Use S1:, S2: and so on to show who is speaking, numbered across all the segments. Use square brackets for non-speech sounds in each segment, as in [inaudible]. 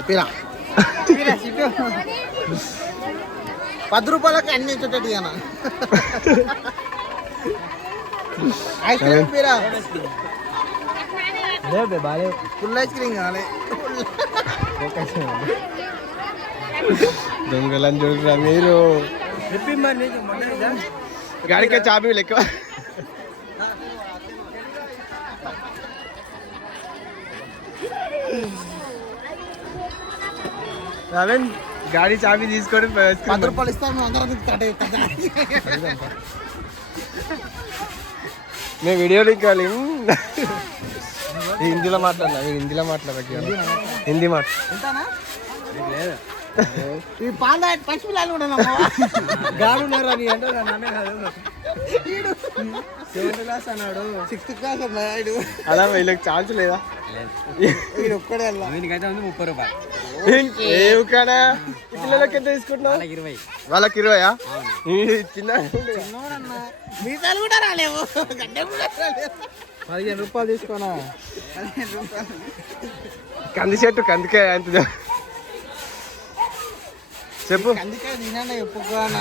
S1: ఇప్పిరా.
S2: పది రూపాయలకి అన్ని ఇచ్చేటట్టు ఇక ఐస్ క్రీమ్ ఇప్పిరా? ఫుల్ ఐస్ క్రీమ్ కావాలి.
S1: దొంగలని చూడరా మీరు? గాడికే చాబీ లెక్క. రవీన్ గాడి చాబీ తీసుకొని
S2: పది రూపాయలు ఇస్తాను
S1: నేను వీడియో లింక్ కావాలి. హిందీలో మాట్లాడినా హిందీలో మాట్లాడక హిందీ మాట
S2: ఈ పాల పసిపిల్లలు కూడా
S1: గాడు ఉన్నారు అని అంటే నాన్నే కాదు
S2: సెవెంత్ క్లాస్ అన్నాడు. సిక్స్త్ క్లాస్ అన్నాడు
S1: అలా వీళ్ళకి ఛాన్స్ లేదా?
S2: వీడు ఒక్కడే వెళ్ళా
S3: దీనికైతే ఉంది ముప్పై రూపాయలు.
S1: ఏవు కాడా పిల్లలకి ఎంత తీసుకుంటున్నావు?
S3: వాళ్ళకి ఇరవై.
S1: వాళ్ళకి ఇరవయా? చిన్న
S2: మీసాలు కూడా రాలేవు. గడ్డ కూడా రాలేవు
S1: పదిహేను రూపాయలు తీసుకోనా? కంది చెట్టు కందికే ఎంత చెప్పు.
S2: అందుకే చెప్పుకోనా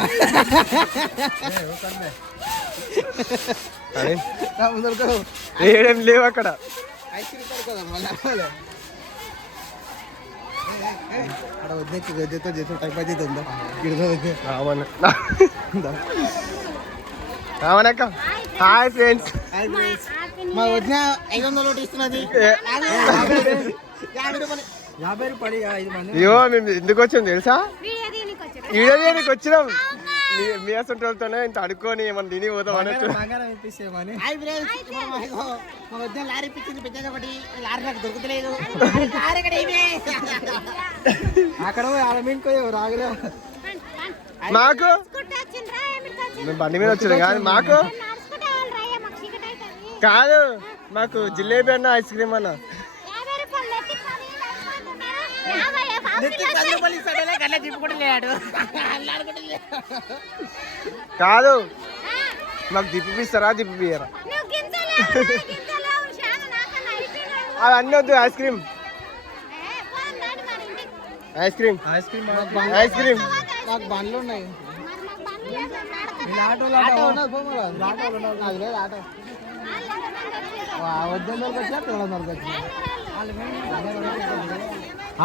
S1: ఏడేం లేవు అక్కడ. రావణక్క. Hi friends.
S2: మా వదిన ఐదు వందల ఒకటి ఇస్తున్నది. యాభై రూపాయలు
S3: యాభై రూపాయలు ఐదు మంది
S1: అయ్యో మేము ఎందుకు వచ్చాం తెలుసా? ఈడకి వచ్చినాం. మీ- మీ అసంటోళ్ళతోనే ఇంత అడుక్కొని ఏమన్నా తిని పోతాం అన్నట్టు.
S2: లారీ పెద్దది ఒకటి. లారీ నాకు దొరుకుతలేదు.
S3: అక్కడ
S1: మాకు మేము బండి మీద వచ్చినాం కానీ మాకు? కాదు మాకు జిలేబీ అన్న ఐస్ క్రీమ్ అన్న
S2: నెత్తి పది రూపాయలు ఇస్తాడే గట్ల తిప్పుకుంటూ లేడు అల్లాడుకుంటూ లేడు
S1: కాదు. మాకు దిప్పిస్తారా దిప్పియరా అది అన్నీ వద్దు ice cream. Ice cream.
S3: Ice cream
S1: ice cream.
S2: నాకు బండ్లు ఉన్నాయి. నాకు వరకు వచ్చినా పిల్లల వరకు వచ్చినా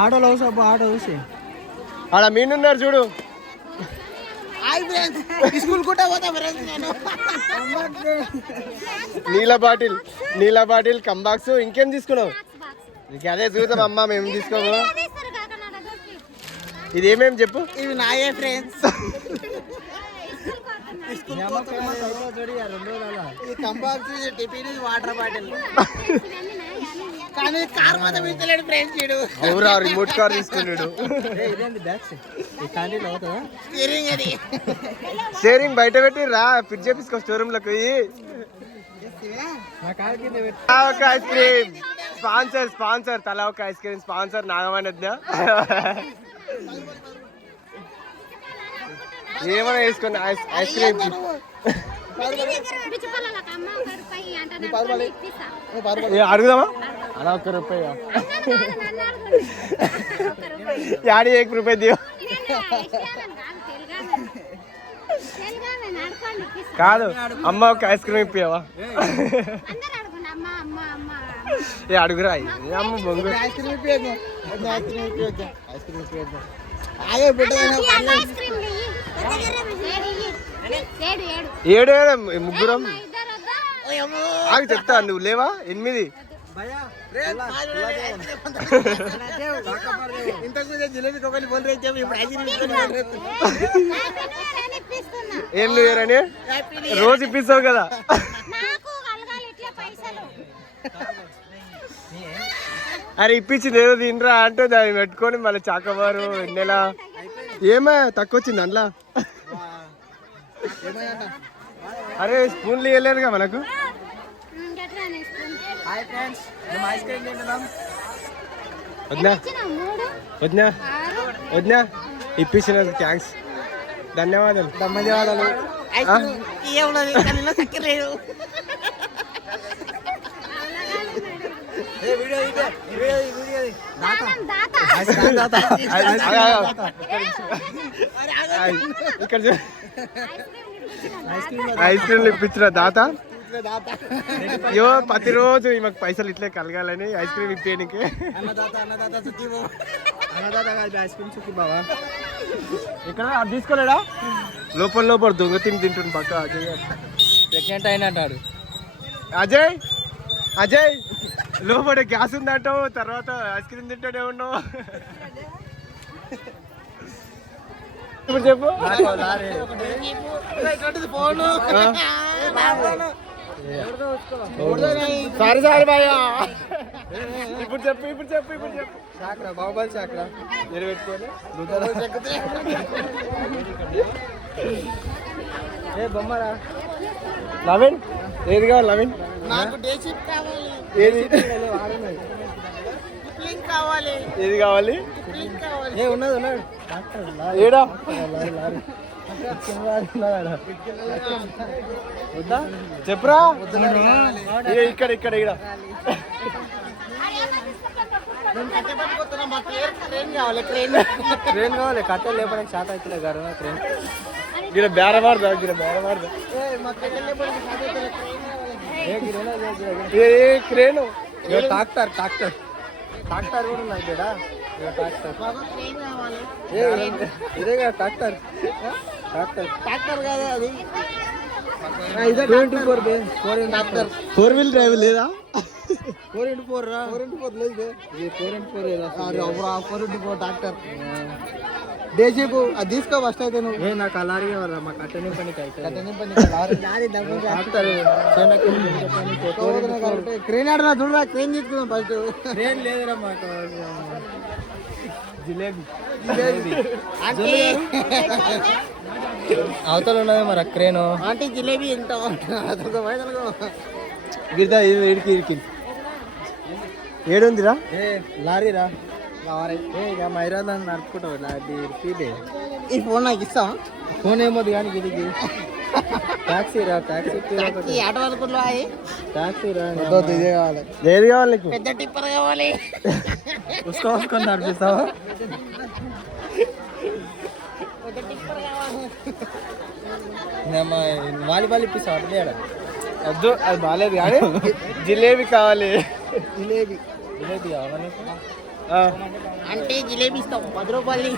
S3: ఆటోలో అవసరం ఆటో చూసి
S1: ఆడ మీనున్నారు చూడు.
S2: స్కూల్ కూడా పోతా ఫ్రెండ్స్ నేను.
S1: నీళ్ళ బాటిల్ నీళ్ళ బాటిల్ కంబాక్స్ ఇంకేం తీసుకున్నావు? ఇక అదే చూద్దాం అమ్మ మేము తీసుకోము. ఇది ఏమేమి చెప్పు?
S2: ఇవి నాయే ఫ్రెండ్స్ కంబాక్స్ టిఫిన్ వాటర్ బాటిల్. [laughs] కానీ కార్ మాత్రం ఇస్తలేడు ఫ్రెండ్స్ వీడు
S1: అవురా రిమోట్ కార్ తీసుకున్నాడు.
S2: స్టీరింగ్ అది.
S1: షేరింగ్ బయట పెట్టి రా ఫిట్ చేపించుకో లోకి.
S3: కింద పెట్టి.
S1: తలా ఒక ఐస్ క్రీమ్ స్పాన్సర్ స్పాన్సర్ తలా ఒక ఐస్ క్రీమ్ స్పాన్సర్ నాగమనజ్ఞ ఏమైనా వేసుకోండి ఐస్ ఐస్ క్రీమ్ ఏ, అడుగుదామా? అలా ఒక్క రూపాయ? యాడి ఏక రూపాయ దియో? కాదు అమ్మ ఒక ఐస్ క్రీమ్ ఇప్పియావా? ఏ అడుగురా అమ్మ బొంగు.
S2: Ice cream ice cream ice cream ఆగే పెట్టదు
S1: ఏడు ఏడు ముగ్గురం. ఆగి చెప్తా నువ్వు లేవా? ఎనిమిది.
S2: ఒకటి బోల్ రేచాము ఇప్పుడు
S1: ఏం లేరని రోజు ఇప్పిస్తావు కదా. అరే ఇప్పించింది ఏదో తినరా అంటే దాన్ని పెట్టుకొని మళ్ళీ చాకబారు ఎన్నెలా ఏమా తక్కువ వచ్చింది అందులో? అరే స్పూన్లు ఇవ్వలేరుగా మనకు.
S3: హాయ్ ఫ్రెండ్స్ మేము ఐస్ క్రీమ్ తింటున్నాం
S1: వద్దా
S4: మూడు
S1: వద్దా
S4: ఆరు
S1: వద్దా ఇప్పించినందుకు థ్యాంక్స్ ధన్యవాదాలు
S2: ధన్యవాదాలు ఐస్ క్రీమ్ ఇవ్వలేదు కానీ చక్కెర లేదు
S3: ఏ వీడియో ఇదే వీడియో
S1: ఇక్కడ చూ- ఐస్ క్రీమ్ ఇప్పించిన దాత అయ్యో ప్రతిరోజు ఈమెకు పైసలు ఇట్లే కలగాలని ఐస్ క్రీమ్ ఇప్పేయడానికి
S3: ఐస్ క్రీమ్ బావా.
S1: ఇక్కడ అది తీసుకోలేడా? లోపల లోపల దొంగ తిని తింటుంది పక్క అజయ్.
S3: ప్రెగ్నెంట్ అయినట్టాడు
S1: అజయ్ అజయ్ లోపల గ్యాస్ ఉందంటావు తర్వాత ఐస్ క్రీమ్ తింటాడే ఉన్నావు ఇప్పుడు చెప్పు. సారీ సారీ భయ్యా. ఇప్పుడు చెప్పు ఇప్పుడు చెప్పు ఇప్పుడు చెప్పు.
S3: చాక్రా బాహుబలి చాక్రా. ఏ బొమ్మరా?
S1: లవిన్? ఏది కావాలి లవిన్?
S2: నాకు కావాలి.
S1: ఏది?
S2: కావాలి.
S1: ఏది కావాలి?
S3: ఏ ఉన్నది ఉన్నాడు
S1: ఏడా?
S3: వద్దా
S1: చెప్పురా ఇక్కడ ఇక్కడ ఇక్కడ.
S2: ట్రైన్ కావాలి
S3: కట్టెలు లేపడానికి శాతం అవుతుంది గారు ట్రైన్.
S1: ఇక్కడ బేరమారదా ఇక్కడ బేరమారదా
S3: ఏ క్రేన్ ఏ
S1: క్రేను?
S3: ట్రాక్టర్ ట్రాక్టర్ ట్రాక్టర్ కూడా ఉన్నాయి ఇక్కడ. ఇదే కదా ట్రాక్టర్ ట్రాక్టర్
S2: కాదు అది.
S3: ఫోర్
S1: వీల్ డ్రైవ్ లేదా?
S3: ఫోర్ ఇంటూ ఫోర్ రా. ఫోర్ ఇంటూ ఫోర్ లేదు ఇది four into four
S2: four into four tractor డేషిప్ అది తీసుకో ఫస్ట్ అయితే నువ్వు.
S3: నాకు అలాగే రా మా కట్టెని పనికి అయితే. ట్రాక్టర్
S2: క్రేన్ ఆడరా చూడరా క్రేన్ తీసుకుందాం ఫస్ట్.
S3: ట్రైన్ లేదురా మాకు.
S1: జిలేబీ.
S2: ఆంటీ.
S3: అవతల ఉన్నది మరి క్రేను
S2: ఆంటీ జిలేబీ ఎంత
S1: గిరిదా ఇది ఇడికి ఇడికి. ఏడుందిరా?
S3: ఏ లారీ. రా ఏ ఇక మైరాదాన్ని నడుపుకుంటావు లారీ
S2: ఈ ఫోన్ నాకు ఇస్తావా?
S3: ఫోన్ ఏమోది కానీ గిరికి టాక్సీ రా టాక్సీ టాక్సీ రా
S2: ఇదే కావాలి.
S1: ఏది కావాలి నీకు.
S2: పెద్ద టిప్పర్ కావాలి.
S3: నడిపిస్తావా
S2: పెద్ద టిప్పర్ కావాలి
S3: వాలీబాల్ ఇప్పిస్తావు అట్లా
S1: వద్దు అది బాగాలేదు కానీ జిలేబీ కావాలి.
S2: జిలేబీ.
S3: జిలేబీ కావాలా.
S2: అంటే జిలేబీ ఇస్తాం పది రూపాయలు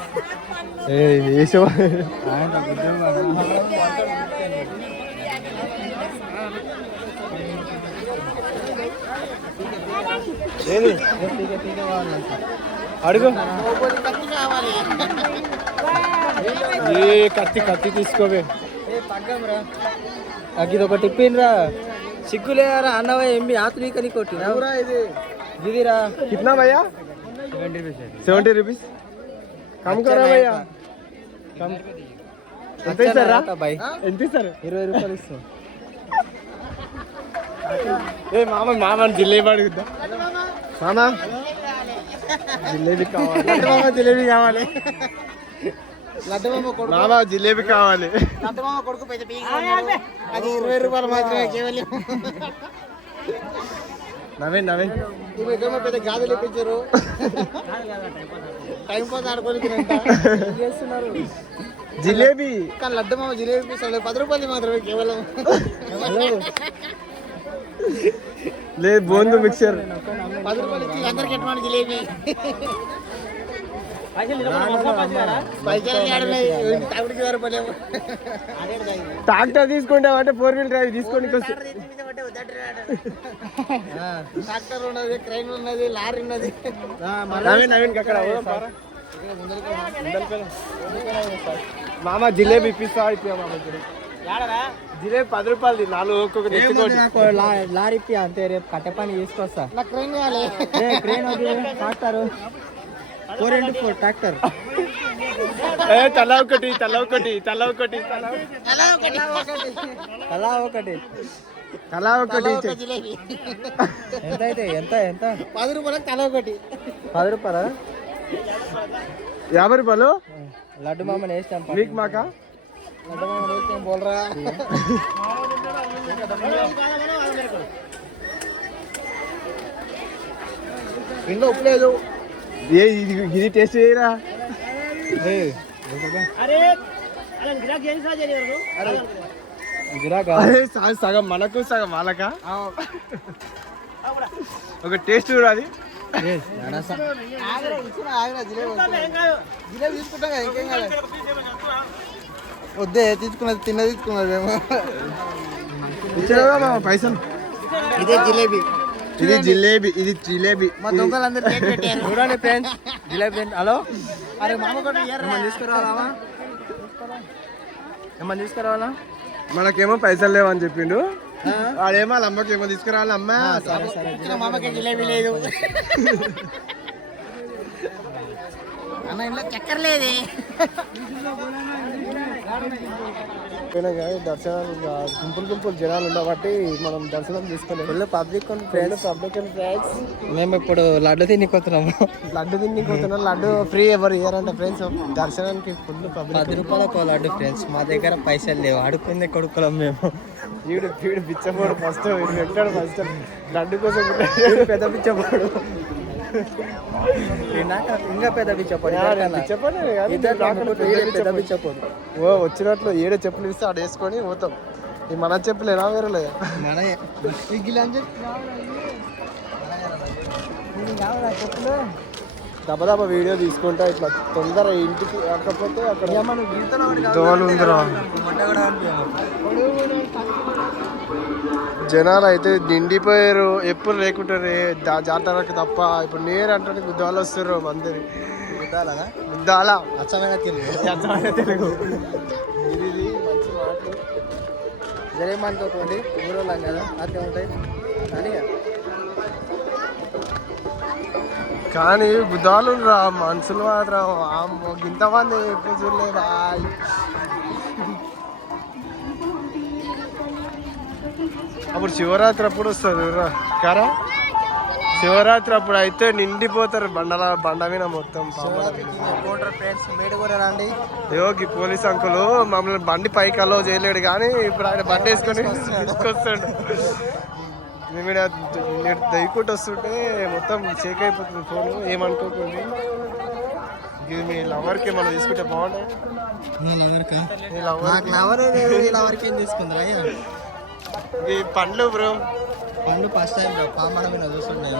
S1: అడుగు.
S2: కావాలి.
S1: ఏ కత్తి కత్తి తీసుకోవే.
S3: నాకు ఇది ఒకటి ఇప్పిండ్రా సిగ్గులేరా అన్నవయ్య ఎంబీ ఆత్మీక నీ ఇది?
S1: కిట్నా భయ్యా? సెవెంటీ రూపీస్ కమ్ భయ్యా. ఎంత ఇస్తారు?
S3: ఇరవై రూపాయలు ఇస్తాం.
S1: ఏ మామ మామ జిల్లేబీ అడుగుద్దా? జిలేబీ కావాలి. మామ జిలేబీ కావాలి.
S2: లడ్డు మామ కొడుకు?
S1: మామ జిలేబీ కావాలి.
S2: లడ్డు మామ కొడుకు పెద్ద. అది ఇరవై రూపాయలు మాత్రమే కేవలం
S1: నవీన్ నవీన్.
S2: పెద్ద గాజులు ఇప్పించారు. టైం పాస్ ఆడుకొని
S3: చేస్తున్నారు?
S1: జిలేబీ.
S2: కానీ లడ్డు మామ జిలేబీ ఇప్పిస్తాడు పది రూపాయలు మాత్రమే కేవలం.
S1: లేదు బోందు మిక్చర్.
S2: పది రూపాయలు ఇచ్చి అందరికి ఎటువంటి జిలేబీ పైసలు ఆడలేదు తమిడికి ఇరవై రూపాయలు
S1: ట్రాక్టర్ తీసుకుంటాం అంటే ఫోర్ వీల్ డ్రైవ్ తీసుకొని
S2: ట్రాక్టర్ ఉన్నది ట్రైన్ ఉన్నది లారీ ఉన్నది.
S1: నవీన్ నవీన్ అక్కడ. మామ జిలేబీ ఇప్పిస్తా ఇప్పా మామ జిలేబీ. పది రూపాయలు నాలుగు
S3: లా- లారీ ఇప్పి అంతే రేపు కట్టె పని తీసుకొస్తా
S2: ట్రైన్ కావాలి
S3: ఏ క్రేన్ వద్దు tractor. Four into four tractor.
S1: ఏ తల ఒకటి తల ఒకటి తల ఒకటి. తల ఒకటి. తల ఒకటి.
S3: ఎంత అయితే ఎంత ఎంత?
S2: పది రూపాయలకు తల ఒకటి.
S3: పది రూపాయలా?
S1: యాభై రూపాయలు?
S3: లడ్డు మామని వేస్తాం
S1: మీకు మాకా?
S2: లడ్డు మామ రేట్ ఏం బోల్రా. ఇంట్లో ఉప్పు లేదు.
S1: ఏ ఇది ఇది టేస్ట్ చేయరా? సగం- సగం మనకు సగం వాళ్ళకా? ఒక టేస్ట్ చూడు అది.
S3: వద్దే తీసుకున్నది తిన్న తీసుకున్నది మేము.
S1: ఇచ్చారా పైసలు?
S2: ఇదే జిలేబీ.
S1: ఇది జిలేబీ ఇది జిలేబీ
S3: మా దొంగలందరూ ప్లేట్ పెట్టారు. చూడండి ఫ్రెండ్స్ జిలేబీ ఫ్రెండ్స్ హలో?
S2: అరే మామ కూడా
S3: ఏమన్నా తీసుకురావాలా? ఏమన్నా తీసుకురావాలా?
S1: మనకేమో పైసలు లేవని చెప్పిండు. వాడేమో వాళ్ళ అమ్మకి ఏమో తీసుకురావాలి అమ్మ?
S3: సరే సరే
S2: ఇచ్చిన మామకి జిలేబీ లేదు. అన్న ఇంట్లో చక్కెర లేదే.
S1: దర్శనాలు గుంపులు గుంపులు జనాలు ఉండబట్టి మనం దర్శనం చేసుకోలేదు
S3: full public
S1: friends public and friends
S3: మేము ఇప్పుడు లడ్డు తినిపోతున్నాము
S1: లడ్డు తిని పోతున్నారు లడ్డు ఫ్రీ ఎవరు ఇయ్యారంట ఫ్రెండ్స్ దర్శనానికి ఫుల్ పబ్లిక్
S3: పది రూపాయలకు లడ్డు ఫ్రెండ్స్ మా దగ్గర పైసలు లేవు. అడుక్కుందే కొడుకులం మేము.
S1: వీడు వీడు బిచ్చపోడు ఫస్ట్ వీడు పెట్టాడు ఫస్ట్ లడ్డు కోసం
S3: పెద్ద పిచ్చపోడు ఇంకా పెద్ద పెద్ద పిచ్చపోడు
S1: ఓ వచ్చినట్లు ఏడే చెప్పులు ఇస్తే ఆడ వేసుకొని పోతాం ఈ మన చెప్పులేనా వేరేలే
S3: మన చెప్పులు
S1: దబదబ వీడియో తీసుకుంటా ఇట్లా తొందర ఇంటికి కాకపోతే అక్కడ జనాలు అయితే నిండిపోయారు. ఎప్పుడు లేకుంటారు జాతరకు తప్ప ఇప్పుడు నేరు అంటే గుద్దాలు వస్తారు మందిరి.
S3: గుద్దాలనా
S1: గుద్దాల?
S3: అచ్చమైన తెలుగు.
S1: అర్థమైన తెలుగు. ఇది మంచి మాటలు.
S3: జరేమనుకోకండి ఊరోళ్ళం కదా అట్లే ఉంటాయి. కానీ
S1: కానీ గుద్దాలు రా మనుషులు మాత్రం. ఇంతమంది ఎప్పుడు చూడలే బాయ్. అప్పుడు శివరాత్రి అప్పుడు వస్తుంది రా. కారా? శివరాత్రి అప్పుడు అయితే నిండిపోతారు బండల బండ మీద మొత్తం యోగి పోలీస్ అంకులు మమ్మల్ని బండి పైకి అలో చేయలేడు కానీ ఇప్పుడు ఆయన బండి వేసుకొని తీసుకొస్తాడు. నేను దయకుంటూ వస్తుంటే మొత్తం షేక్ అయిపోతుంది ఫోన్ ఏమనుకోకండి. ఇది మీ లవర్కి మనం తీసుకుంటే బాగుండే
S3: లవర్కి ఏం
S1: ఈ పండ్లు బ్రో.
S3: పండు ఫస్ట్ టైం మీద చూస్తుండే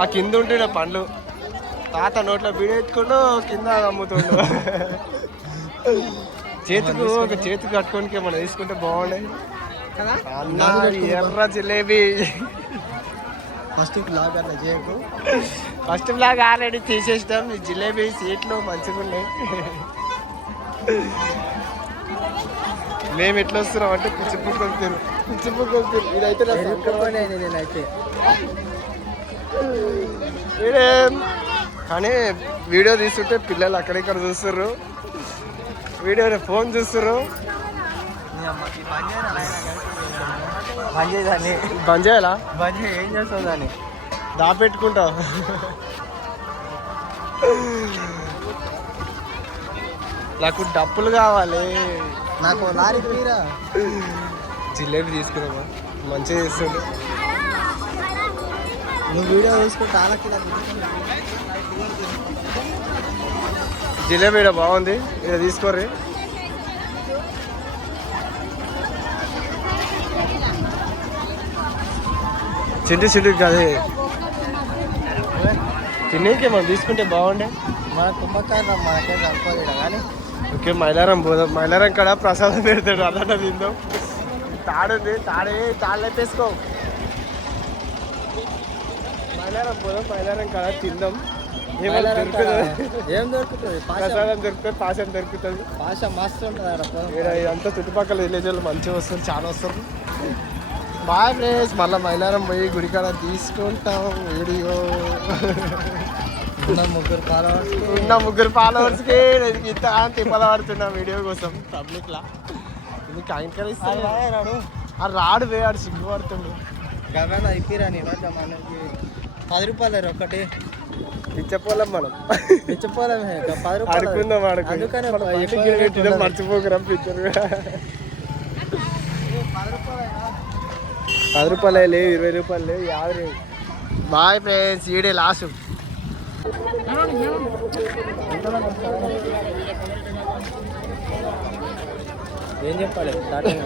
S1: ఆ కింద ఉంటుండే పండ్లు. తాత నోట్లో బీడ ఎత్తుకుంటూ కింద అమ్ముతుండు. [laughs] చేతికి ఒక చేతికి కట్టుకోనికి మనం తీసుకుంటే బాగుండే ఎర్ర జిలేబీ.
S3: ఫస్ట్ బ్లాగ్ అట్లా చేయకు.
S1: ఫస్ట్ బ్లాగ్ ఆల్రెడీ తీసేసినాం. ఈ జిలేబీ సీట్లు మంచిగా ఉన్నాయి. మేము ఎట్లా వస్తున్నాం అంటే పిచ్చి పుక్క వస్తుంది పిచ్చి పుక్క వస్తుంది ఇదైతే
S3: నేనైతే.
S1: కానీ వీడియో తీసుకుంటే పిల్లలు అక్కడిక్కడ చూస్తారు వీడియో ఫోన్ చూస్తారు
S3: బంద్ చేయదాన్ని
S1: బంద్ చేయాలా?
S3: బంద్ చేయి ఏం చేస్తావు దాన్ని?
S1: దాపెట్టుకుంటా నాకు డప్పులు కావాలి.
S3: నాకు లారీ పీరా
S1: జిలేబీ తీసుకున్నామా మంచిగా చేస్తుండే.
S3: నువ్వు వీడియో తీసుకుంటే ఆలకి
S1: జిలేబీ బాగుంది. ఇక్కడ తీసుకోర్రి. చింటి చింటి కాదు. తినేకి మనం తీసుకుంటే బాగుండే.
S3: మన కుంభకాయ మనకేం సరిపోదు కానీ?
S1: ఓకే మైలారం పోదాం. మైలారం కాడ ప్రసాదం పెడతాడు అదట తిందాం. తాడుంది తాడే తాళ్ళే తీసుకో మైలారం పోదాం మైలారం కాడ తిందాం. ఏమైనా దొరుకుతుంది.
S3: ఏం దొరుకుతుంది? పాష
S1: ప్రసాదం దొరుకుతుంది పాశం దొరుకుతుంది.
S3: పాష మస్తు ఉంటుంది
S1: ఇదంతా చుట్టుపక్కల విలేజ్ వాళ్ళు మంచిగా వస్తారు చాలా వస్తారు బాయ్ ప్లేస్ మళ్ళీ మైలారం పోయి గుడికాడ తీసుకుంటాం వీడియో.
S3: ఉన్న ముగ్గురు ఫాలోవర్స్
S1: ఉన్న ముగ్గురు ఫాలోవర్స్కి ఇంత తిప్పల పడుతున్నా వీడియో కోసం పబ్లిక్ లా. ఇది కైంకరిస్తాను
S3: రాడు.
S1: ఆ రాడు వేయాడు సిగ్గుపడుతుండు
S3: గగన అయిపోయిరా నేను మనకి. పది రూపాయలు లేరు ఒక్కటి.
S1: పిచ్చపోలం మనం.
S3: తెచ్చిపోలేమే ఇక పది రూపాయలు అందుకనే ఉండదు.
S1: మర్చిపోకురా పిచ్చర్ పది రూపాయలు లేవు ఇరవై రూపాయలు లేవు యాభై లేవు. బాయ్ ఫ్రెండ్స్ ఈడే లాస్ట్.
S3: ఏం చెప్పాలి? స్టార్టింగ్.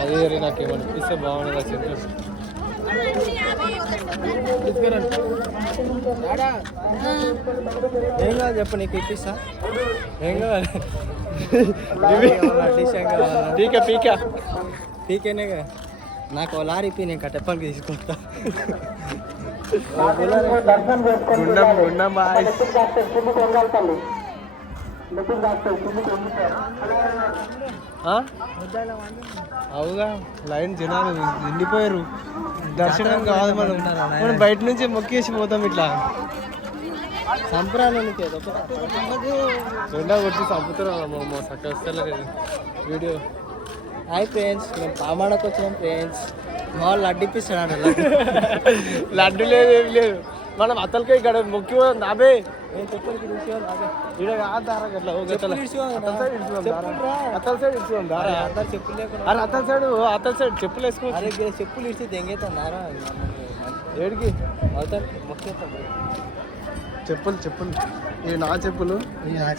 S1: అది నాకు ఏమనిపిస్తే బాగుండదు సెంటర్
S3: ఏం కావాలి చెప్పు నీకు ఇప్పిస్తా. ఏం కావాలా
S1: పీక పీక.
S3: పీకేనే నాకు లారీ ఇప్పి నేను కట్టెప్పలకి తీసుకుంటా?
S1: అవుగా లైన్ జనాలు నిండిపోయారు. దర్శనం కాదు మనం. మనం బయట నుంచి మొక్కేసి పోతాం ఇట్లా.
S3: సంప్రానికి
S1: రెండా కొట్టి మా వీడియో.
S3: హాయ్ ఫ్రెండ్స్ మేము పామాడకు వచ్చినాం ఫ్రెండ్స్. మా వాళ్ళు అడ్డిపిస్తాడు లడ్డు
S1: లడ్డు లేదు ఏం లేదు. మనం అతలకే ఇక్కడ పోదాం అబే
S3: నేను చెప్పడానికి
S1: కాదు దారా గట్ల. అతల సైడ్ దారా. దారా.
S3: అందరు చెప్పులు లేకుండా.
S1: అరే అతల సైడ్ అతల సైడ్ చెప్పులు వేసుకో
S3: అరే చెప్పులు ఇడిచి దెంగేతాం నారా.
S1: ఏడికి?
S3: అవుతాను మొక్కేస్తాం
S1: చెప్పులు చెప్పులు ఇవి నా చెప్పులు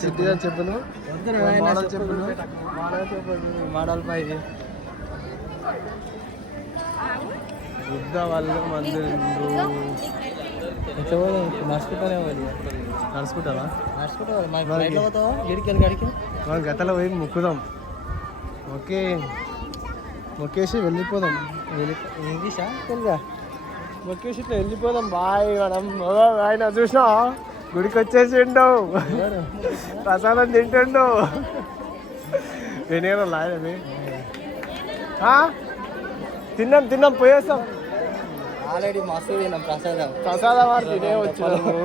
S1: సిద్ధి గారి చెప్పులు. మోడల్ చెప్పులు
S3: మోడల్ పై
S1: బుద్ధ వాళ్ళు మందు
S3: నడుచుకుంటానే
S1: మనం గతలో పోయి మొక్కుదాం. మొక్కి మొక్కేసి వెళ్ళిపోదాం. వెళ్ళి
S3: ఇంగ్లీషా? తెలుగా
S1: ఇట్లా వెళ్ళిపోదాం బాయ్ మనం ఆయన చూసినా? గుడికి వచ్చేసిండు. ప్రసాదం తింటుండు. వినేరా లాయనవి తిన్నాం తిన్నాం పోయేస్తాం.
S3: ఆల్రెడీ మస్తు తిన్నాం ప్రసాదం.
S1: ప్రసాదం వారు తినే వచ్చినాము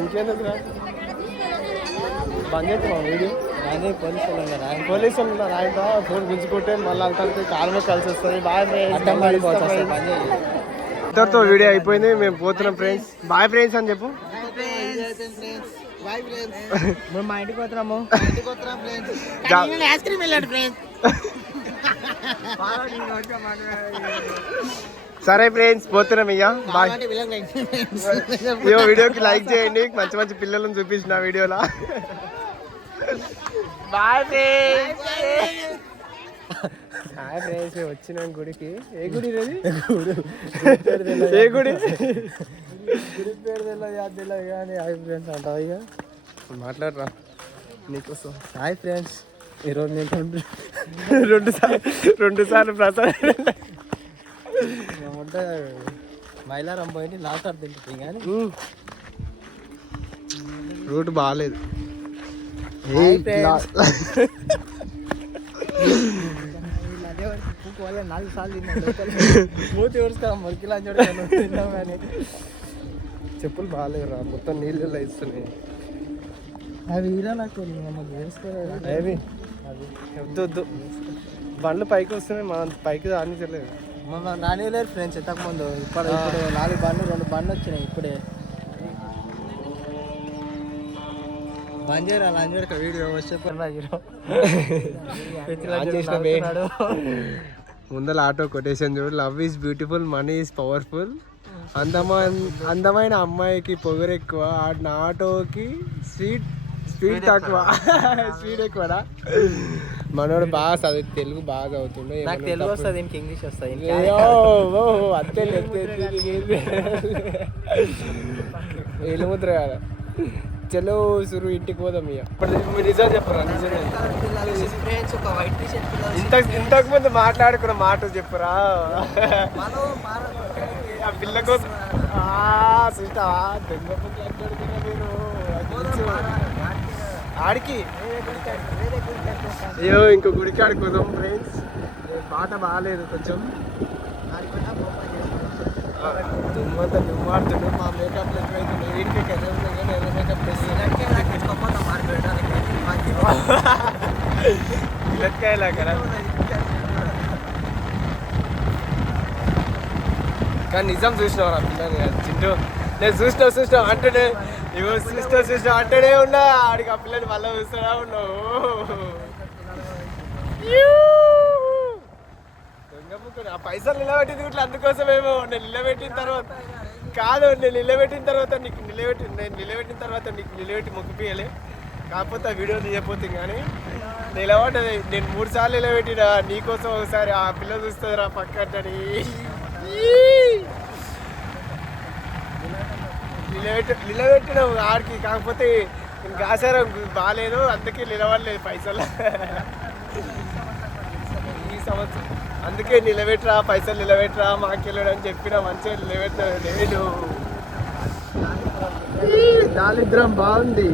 S1: ఇంకెందుకు బంద్ చేస్తున్నాం వీడియో?
S3: అదే
S1: పోలీసులు ఉన్నారు? ఆయన ఫోన్ గుంజుకుంటే మళ్ళీ అంతా కాలువ కలిసి వస్తుంది బాయ్
S3: అడ్డం పడిపోవచ్చు
S1: ఇద్దరితో వీడియో అయిపోయింది. మేము పోతున్నాం ఫ్రెండ్స్ బాయ్ ఫ్రెండ్స్ అని చెప్పు.
S3: మేము మా ఇంటికి పోతున్నాము.
S2: ఐస్ క్రీమ్ వెళ్ళాడు ఫ్రెండ్స్
S1: సరే ఫ్రెండ్స్ పోతున్నాం ఇయ్యా బాయ్ ఈ వీడియోకి లైక్ చేయండి. మంచి మంచి పిల్లలను చూపించిన వీడియోలో. బాయ్ ఫ్రెండ్స్ హాయ్ ఫ్రెండ్స్ మేము వచ్చినాం గుడికి. ఏ గుడి ఇది? ఏ గుడి?
S3: గుడి పేరు తెలియదు యాద్ తెలియదు కానీ హాయ్ ఫ్రెండ్స్ అంటావు ఇక.
S1: మాట్లాడరా. నీకోసం.
S3: Hi friends. ఈరోజు నేను రెండు
S1: రెండు సార్లు రెండు సార్లు ప్రసాదం
S3: ఉంటే మైలారం పోయి లాస్ట్ తింటుంది కానీ
S1: రూట్ బాగాలేదు
S3: Friends. వాళ్ళ నాలుగు సార్లు మూతి ఊడుస్తా మురికిలా చూడ తిన్నాం కానీ
S1: చెప్పులు బాగాలేవు రా మొత్తం నీళ్ళు ఇస్తున్నాయి.
S3: అవి ఈరా నాకు
S1: ఏవి? వద్దు వద్దు. బండ్లు పైకి వస్తున్నాయి మనం పైకి రానిచ్చలేదు
S3: మమ్మల్ని రానివ్వలేరు ఫ్రెండ్స్ ఇంతకుముందు. ఇప్పుడు ఇప్పుడు నాలుగు బండ్లు రెండు బండ్లు వచ్చినాయి ఇప్పుడే. లంచ్ పెడక వీడియో వచ్చే [laughs]
S1: బే. ముందర ఆటో కొటేషన్ చూడు. Love is beautiful money is powerful అందమైన అందమైన అమ్మాయికి పొగరు ఎక్కువ ఆడిన ఆటోకి స్వీట్ స్పీడ్ తక్కువ. [laughs] స్పీడ్ ఎక్కువడా మనోడు బాగా చదువు తెలుగు బాగా చదువుతుండే.
S3: నాకు తెలుగు వస్తుంది దీనికి ఇంగ్లీష్ వస్తుంది
S1: అంతే కదా. [laughs] చలో సురు ఇంటికి పోదాం ఇక. మీరు నిజం చెప్పరా? నిజమే ఇంత ఇంతకు ముందు మాట్లాడుకున్న మాట చెప్పురా? ఆ పిల్ల కోసం చూస్తావా దొంగ ఆడికి. అయ్యో ఇంకో గుడికి ఆడుకోదాం ఫ్రెండ్స్ పాట బాగాలేదు కొంచెం. దుమ్మంత దుమ్మాడుతుండే మా మేకప్ ఎక్కువైతుంది వీడికి కదా కానీ మేకప్ ఇలక్కాయలా కదా కానీ నిజం చూసినావు నా పిల్లని చింటూ నేను చూసినా చూసినా అంటేనే ఇవో చూసినా చూసినా అంటేనే ఉన్నా. ఆడికి ఆ పిల్లని మళ్ళీ చూస్తున్నా ఉన్నావు యూ! దొంగ బుక్క చేసుకొని ఆ పైసలు నిలబెట్టింది ఇట్లా అందుకోసమేమో. నేను నిలబెట్టిన తర్వాత కాదు నేను నిలబెట్టిన తర్వాత నీకు నిలబెట్టి నేను నిలబెట్టిన తర్వాత నీకు నిలబెట్టి మొక్కిపోయలే కాకపోతే ఆ వీడియో తీయపోతుంది కానీ నిలబడ్డది నేను మూడు సార్లు నిలబెట్టిన నీకోసం ఒకసారి ఆ పిల్ల చూస్తుంది రా పక్కని నిలబెట్టి నిలబెట్టిన ఆడికి. కాకపోతే ఇంకా ఆచారం బాగాలేదు అందుకే నిలబడలేదు పైసలు. ఈ సంవత్సరం. అందుకే నిలబెట్టరా పైసలు నిలబెట్టరా వెళ్ళడం అని చెప్పిన మంచిగా నిలబెట్టిన లేదు. దారిద్రం బాగుంది.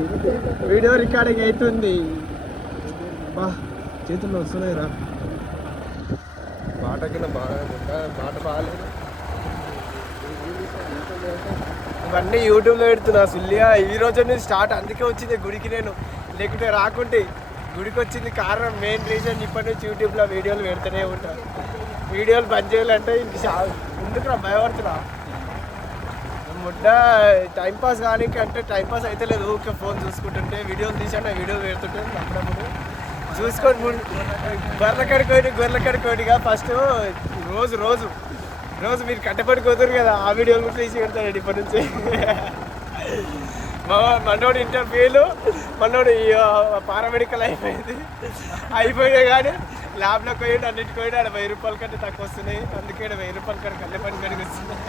S1: వీడియో రికార్డింగ్ అవుతుంది. బా చేతుల్లో వస్తున్నాయి రా మాట కింద బాగా మాట బాగాలేదు. ఇవన్నీ యూట్యూబ్లో పెడుతున్నా సుల్లియా. ఈ రోజు నుంచి స్టార్ట్. అందుకే వచ్చింది గుడికి నేను. లేకుంటే రాకుంటే గుడికి వచ్చింది కారణం మెయిన్ రీజన్ ఇప్పటి నుంచి యూట్యూబ్లో వీడియోలు పెడుతూనే ఉంటా. వీడియోలు బంద్ చేయాలంటే ఇంక షా- ఎందుకురా భయపడుతున్నా? ముడ్డ టైం పాస్ కానీ అంటే టైం పాస్ అయితే లేదు. ఊరికే ఫోన్ చూసుకుంటుంటే వీడియోలు తీసాను వీడియోలు పెడుతుంటే అప్పుడప్పుడు చూసుకొని గొర్రెల కడుకోటి గొర్రెల కడుకోటిగా ఫస్ట్ రోజు రోజు రోజు మీరు కట్టబడి కుదరు కదా ఆ వీడియోలు కూడా తీసి పెడతాడు ఇప్పటి నుంచి. మనోడు ఇంటర్ ఇంటర్వ్యూలు మనోడు పారామెడికల్ అయిపోయింది. అయిపోయినా కానీ ల్యాబ్లోకి పోయి అన్నిటికి పోయి ఆడ వెయ్యి రూపాయల కంటే తక్కువ వస్తున్నాయి. అందుకే ఈడ వెయ్యి రూపాయల కంటే కళ్ళే పని కడిగి వస్తున్నాయి